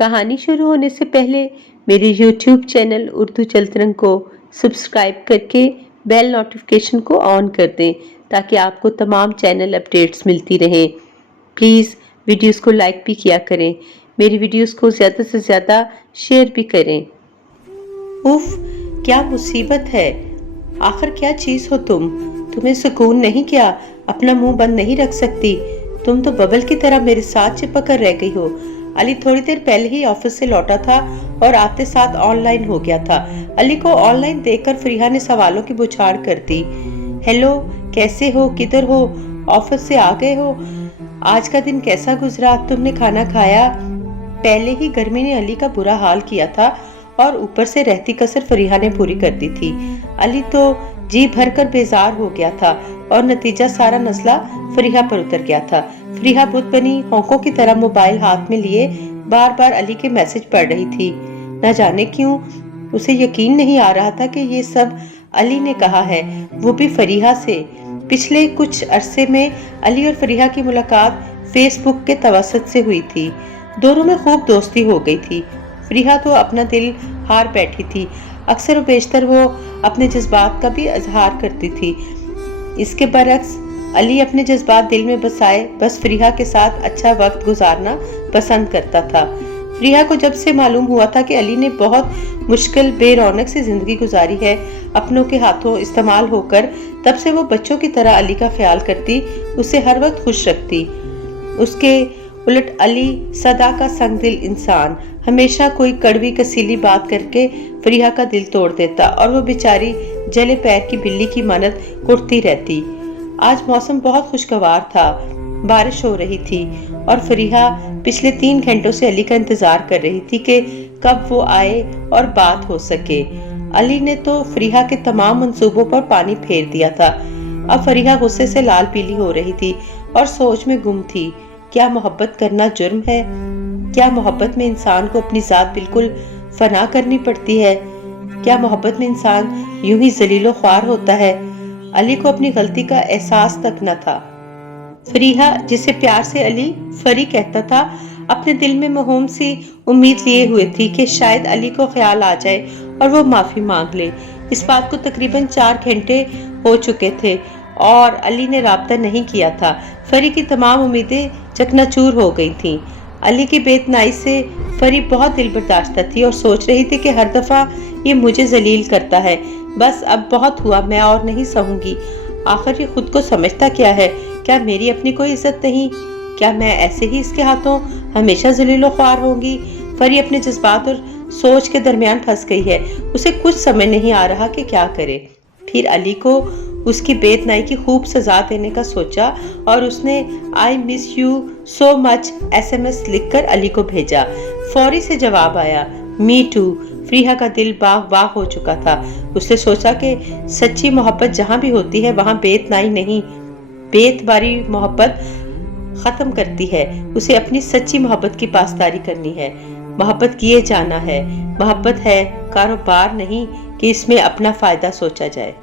कहानी शुरू होने से पहले मेरे YouTube चैनल उर्दू चलतरंग को सब्सक्राइब करके बेल नोटिफिकेशन को ऑन कर दें ताकि आपको तमाम चैनल अपडेट्स मिलती रहें। प्लीज़ वीडियोस को लाइक भी किया करें, मेरी वीडियोस को ज़्यादा से ज़्यादा शेयर भी करें। उफ, क्या मुसीबत है! आखिर क्या चीज़ हो तुम? तुम्हें सुकून नहीं क्या? अपना मुंह बंद नहीं रख सकती? तुम तो बबल की तरह मेरे साथ चिपक कर रह गई हो। अली थोड़ी देर पहले ही ऑफिस से लौटा था और आते साथ ऑनलाइन हो गया था। अली को ऑनलाइन देखकर फरीहा ने सवालों की बौछार कर दी। हेलो, कैसे हो? किधर हो? ऑफिस से आ गए हो? आज का दिन कैसा गुजरा? तुमने खाना खाया? पहले ही गर्मी ने अली का बुरा हाल किया था और ऊपर से रहती कसर फरीहा ने पूरी कर दी थी। अली तो जी भरकर बेजार हो गया था और नतीजा सारा नस्ला फरीहा पर उतर गया था। फरीहा बुत बनी होंकों की तरह मोबाइल हाथ में लिए बार बार अली के मैसेज पढ़ रही थी। न जाने क्यों उसे यकीन नहीं आ रहा था कि ये सब अली ने कहा है, वो भी फरीहा से। पिछले कुछ अरसे में अली और फरीहा की मुलाकात फेसबुक के तवसत से हुई थी। दोनों में खूब दोस्ती हो गई थी। फरीहा तो अपना दिल हार बैठी थी। अक्सर व बेशतर वो अपने जज्बात का भी इजहार करती थी। इसके बरक्स अली अपने जज्बात दिल में बसाए बस फरीहा के साथ अच्छा वक्त गुजारना पसंद करता था। फरीहा को जब से मालूम हुआ था कि अली ने बहुत मुश्किल बेरौनक सी जिंदगी गुजारी है अपनों के हाथों इस्तेमाल होकर, तब से वो बच्चों की तरह अली का ख्याल करती, उसे हर वक्त खुश रखती। उसके उलट अली सदा का संगदिल इंसान, हमेशा कोई कड़वी कसीली बात करके फरीहा का दिल तोड़ देता और वो बेचारी जले पैर की बिल्ली की मानत कुटती रहती। आज मौसम बहुत खुशगवार था, बारिश हो रही थी और फरीहा पिछले 3 घंटों से अली का इंतजार कर रही थी कि कब वो आए और बात हो सके। अली ने तो फरीहा के तमाम मंसूबों पर पानी फेर दिया था। अब फरीहा गुस्से से लाल पीली हो रही थी और सोच में गुम थी। क्या मोहब्बत करना जुर्म है? क्या मोहब्बत में इंसान को अपनी जात बिल्कुल फना करनी पड़ती है? क्या मोहब्बत में इंसान यूं ही जलीलो ख्वार होता है? अली को अपनी गलती का एहसास तक न था। फरीहा, जिसे प्यार से अली फरी कहता था, अपने दिल में महूम सी उम्मीद लिए हुए थी कि शायद अली को ख्याल आ जाए और वो माफी मांग ले। इस बात को तकरीबन 4 घंटे हो चुके थे और अली ने राब्ता नहीं किया था। फरी की तमाम उम्मीदें चकनाचूर हो गई थीं। अली की बेतनाई से फरी बहुत दिल बर्दाश्त थी और सोच रही थी कि हर दफा ये मुझे जलील करता है, बस अब बहुत हुआ, मैं और नहीं सहूंगी। आखिर ये खुद को समझता क्या है? क्या मेरी अपनी कोई इज्जत नहीं? क्या मैं ऐसे ही इसके हाथों हमेशा जलीलो ख्वार होंगी? फरी अपने जज्बात और सोच के दरमियान फंस गई है। उसे कुछ समझ नहीं आ रहा कि क्या करे। फिर अली को उसकी बेतनाई की खूब सजा देने का सोचा और उसने I miss you so much SMS लिखकर अली को भेजा। फौरी से जवाब आया, मी टू। फरीहा का दिल बाग बाग हो चुका था। उसने सोचा कि सच्ची मोहब्बत जहाँ भी होती है वहाँ बेतनाई नहीं, बेतबारी मोहब्बत खत्म करती है। उसे अपनी सच्ची मोहब्बत की पासदारी करनी है, मोहब्बत किए जाना है। मोहब्बत है कारोबार नहीं कि इसमें अपना फायदा सोचा जाए।